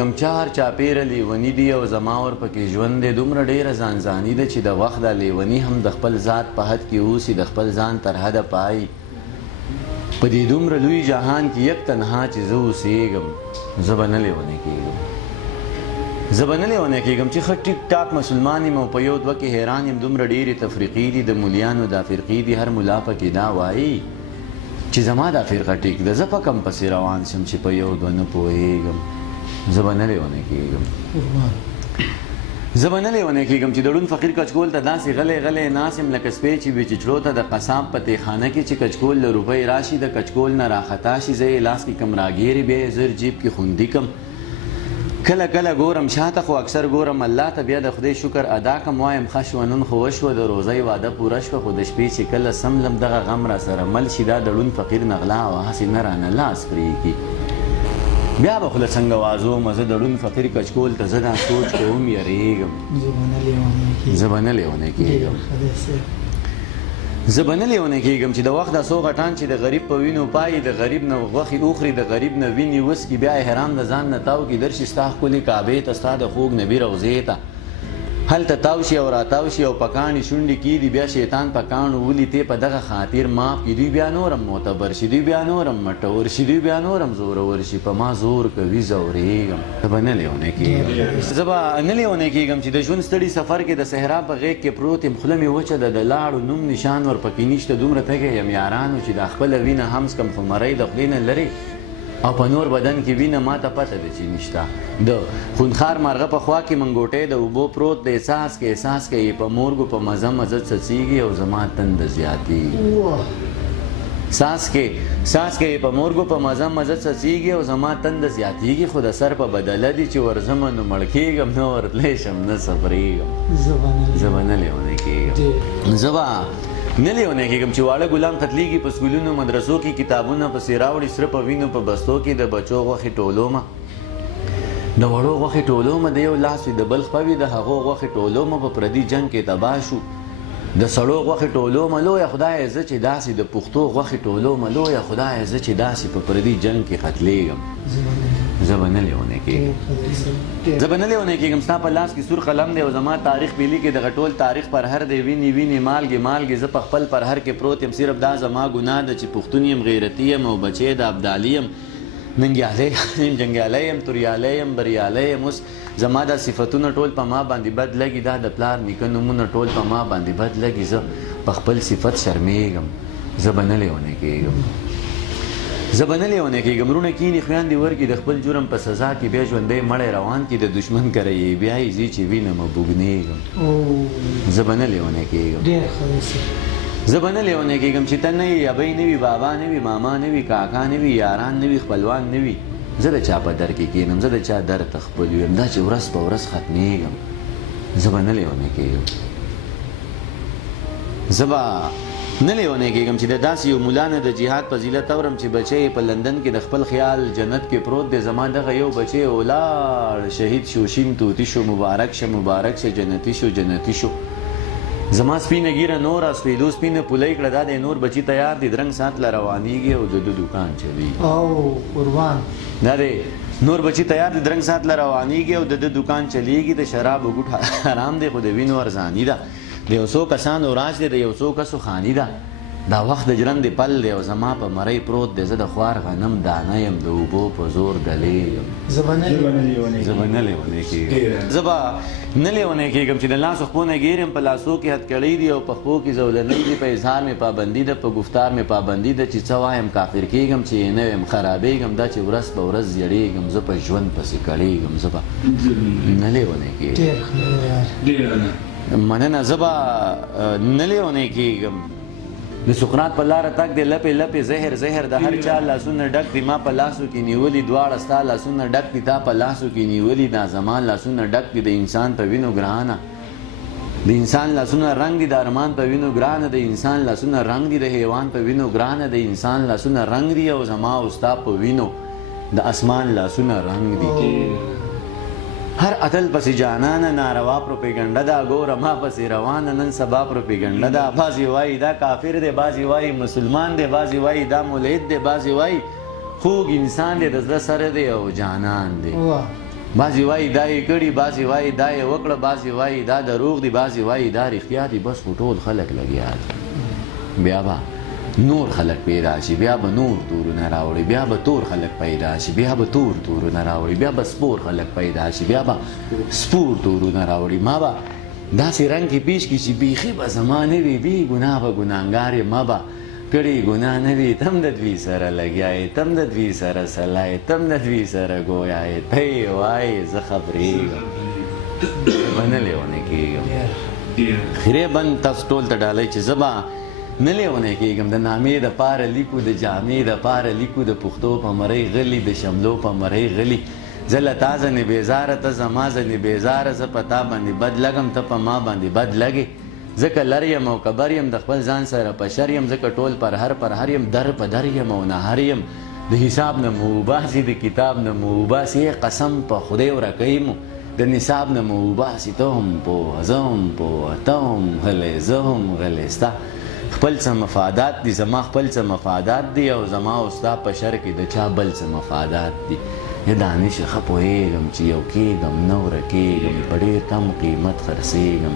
کم چهار چاپیره لیونی دی او زما ورپکې ژوند دی دومره ډېره ځانځاني ده چې د وخت دا لیوني هم د خپل ذات په حد کې اوسي د خپل ځان تر حده پایي په دې دومره لوی جهان کې یک تنها چې زه اوسېږم زه به نه لیونی کېږم زه به نه لیونی کېږم چې ښه ټیک ټاک مسلمان یم او په یو دوه کې حیران یم دومره ډېرې تفریقې دي د مولیانو دا فرقې دي هر ملا پکې دا وایي چې زما دا فرقه ټیک ده زه په کم پسې روان شم چې په یو دوه نه پوهېږم زه به نه لیونی کېږم زه به نه لیونی کېږم چې د ړوند فقیر کچکول ته داسې غلی غلی ناست یم لکه سپی چې وي چې چړو ته د قصاب په تیخانه کې چې کچکول له روپۍ راشي د کچکول نه راخطا شي زه یې لاس کې کم راګیرې بیا یې زر جیب کې خوندي کم کله کله ګورم شاته خو اکثر ګورم الله ته بیا د خدای شکر ادا کم وایم ښه شوه نن خو وشوه د روزۍ واده پوره شوه خو د شپې چې کله سملم دغه غم را سره مل شي دا د ړوند فقیر نه غلا او هسې نه رانه لاس پرېږدي بیا به خوله څنګه وازوم زه د ړوند فقیر کچکول ته زه دا سوچ کوم یریږم زه به نه لیونی کېږم زه به نه لیونی کېږم چې د وخت دا څو غټان چې د غریب په وینو پایي د غریب نه غوښې اوخري د غریب نه وینې وسکي بیا احرام د ځان نه تاو کي درشي ستا ښکلې کعبې ته ستا د خوږ نبي روضې ته هلته تاو شي او راتاو شي او پکاڼې شونډې کېږدي بیا شیطان پکاڼو ولیتې په دغه خاطر ماف کړي دوی بیا نورم معتبر شي دوی بیا نورم مټور شي دوی بیا نورم زورور شي په ما زور کوي زورېږم زه به نه لیونی کېږم زه به نه لیونی کېږم چې د ژوند ستړي سفر کې د صحرا په غېږ کې پروت یم خوله مې وچه ده د لاړو نوم نشان ورپکې نشته دومره تږی یم یارانو چې دا خپله وینه همس کم خو مرۍ د خولې نه لرې او په نور بدن کې وینه ماته پته ده چې نشته د خونخوار مارغه په خوا کې منګوټی د اوبو پروت د احساس کې احساس کې په مورګو په مزه مزه څڅېږي او زما تنده زیاتېږي ساس کې په مورګو په مزه مزه څڅېږي او زما تنده زیاتېږي خو د سر په بدله دي چې ورځمه نو مړ کېږم نه ورتلی شم نه صبرېږم زه به نه لیونی کېږم زه به نه لیونی کېږم چې واړه ګلان قتلیږي په سکولونو مدرسو کې کتابونه پسې راوړي سره په وینو په بستو کې د بچو غوښې ټولومه د وړو غوښې ټولومه د یو لاس وي د بل خپه وي د هغو غوښې ټولومه په پردي جنګ کې تباه شو د سړو غوښې ټولومه لویه خدایه زه چې داسې د پښتو غوښې ټولومه لویه خدایه زه چې داسې په پردي جنګ کې قتلیږم زه به نه لیونی کېږم زه به نه لیونی کېږم ستا په لاس کې سور قلم دی او زما تاریخ پیلي کې دغه ټول تاریخ پرهر دی وینې وینې مالګې مالګې زه په خپل پرهر کې پروت یم صرف دا زما ګناه ده چې پښتون یم غیرتي یم او بچی د ابدالي یم ننګیالی یم جنګیالی یم توریالی یم بریالی یم اوس زما دا صفتونه ټول په ما باندې بد لګي دا د پلار نیکه نومونه ټول په ما باندې بد لګي زه په خپل صفت شرمېږم زه به نه لیونی کېږم زه به نه لیونی کېږم وروڼه کښېني خویندې ورکړي د خپل جرم په سزا کې بیا ژوندی مړی روان کړي د دشمن کره یې بیا یې ځي چې وینمه بوږنېږم زه به نه لیونی کېږم زه به نه لیونی کېږم چې ته نه وي ابۍ نه وي بابا نه وي ماما نه وي کاکا نه وي یاران نه وي خپلوان نه وي زه د چا په در کې کښېنم زه د چا در ته خپل ویم دا چې ورځ په ورځ ختمېږم زه به نه لیونی کېږم زه به نه لیونی کېږم چې د داسې یو ملا نه د جهاد فضیلت اورم چې بچی په لندن کې د خپل خیال جنت کې پروت دی زما دغه یو بچی ولاړ شهید شو شین توتي شو مبارک شه مبارک شه جنتي شو جنتي شو زما سپینه ګیره نور سپیدو سپینه پولی کړه دا د نور بچی تیار دي درنګ سات له روانېږي او د دکان چلیږي او قربان دا دی نور بچی تیار دي درنګ سات له روانېږي او د دکان چلیږي د شراب وګوټ حرام دی خو د وینو ارزاني ده د یو څو کسانو راج دی د یو څو کسو خاني ده دا وخت د ژرندې پل دی او زما په مرۍ پروت دی زه د خوار غنم دانه یم د اوبو په زور ډلېږم زه به نه لیونی کېږم زه به نه لیونی کېږم چې د لاسو خپو نه ګیر یم په لاسو کې هتکړۍ دي او په خپو کې زولنۍ دي په اظهار مې پابندي ده په گفتار مې پابندي ده چې څه وایم کافر کېږم چې نه ویم خرابېږم دا چې ورځ په ورځ زیړېږم زه په ژوند پسې کړېږم زه به نه لیونی کېږم مننه زه به نه لیونی کېږم د سقراط په لاره تک دی لپې لپې زهر زهر د هر چا لاسونه ډک دي ما په لاسو کې نیولي دواړه ستا لاسونه ډک دي تا په لاسو کې نیولي دا زما لاسونه ډک دي د انسان په وینو ګرانه د انسان لاسونه رنګ دي د ارمان په وینو ګرانه د انسان لاسونه رنګ دي د حیوان په وینو ګرانه د انسان لاسونه رنګ دي او زما او ستا په وینو د اسمان لاسونه رنګ دي هر اتل پسې جانانه ناروا پروپیګنډه ده ګوره ما پسې روانه نن سبا پروپیګنډه ده بعضې وایي دا کافر دی بعضې وایي مسلمان دی بعضې وایي دا ملحد دی بعضې وایي خوږ انسان دی د زړه سره دی او جانان دی بعضې وایي دا یې کړي، بعضې وایي دا یې وکړه، بعضې وایي دا دروغ دي، بعضې وایي دا رښتیا دي. بس خو ټول خلک لګیا دي. بیا به نور خلک پیدا شي، بیا به نور تورونه راوړي، بیا به تور خلک پیدا شي، بیا به تور تورونه راوړي، بیا به سپور خلک پیدا شي، بیا به سپور تورونه راوړي. ما به داسې رنګ کې پیش کړي چې بیخي به زما نه وي، بې ګناه به ګناهګار یم، ما به کړي ګناه نه وي، تم د دوی سره لګیا یې، تم د دوی سره سلا یې، تم د دوی سره ګویا یې، ته یې وایې زه خبرېږم، به نه لیونی کېږم. خیرې بند تاسو ټول ته ډالۍ چې زه به نه لیونی کېږم. د نامې دپاره لیکو، د جامې دپاره لیکو، د پښتو په مرۍ غلي، د شملو په مرۍ غلي. زه له تا ځنې بېزاره، ته زما ځنې بېزاره، زه په تا باندې بد لګم، ته په ما باندې بد لګې. ځکه لر یم او کبر یم، د خپل ځان سره په شر یم، ځکه ټول پر هر یم، در په در یم او نهر یم. د حساب نه مو وباسي، د کتاب نه مو وباسي، قسم په خدای ورکوي مو، د نصاب نه مو وباسي. ته هم پوه، زه هم پوه، ته هم غلی، زه هم غلی. ستا خپل څه مفادات دي، زما خپل څه مفادات دي، او زما او ستا په شر کې د چا بل څه مفادات دي. یا دانش ښه پوهېږم چې یو کېږم نه ورکېږم، په ډېر کم قیمت خرڅېږم.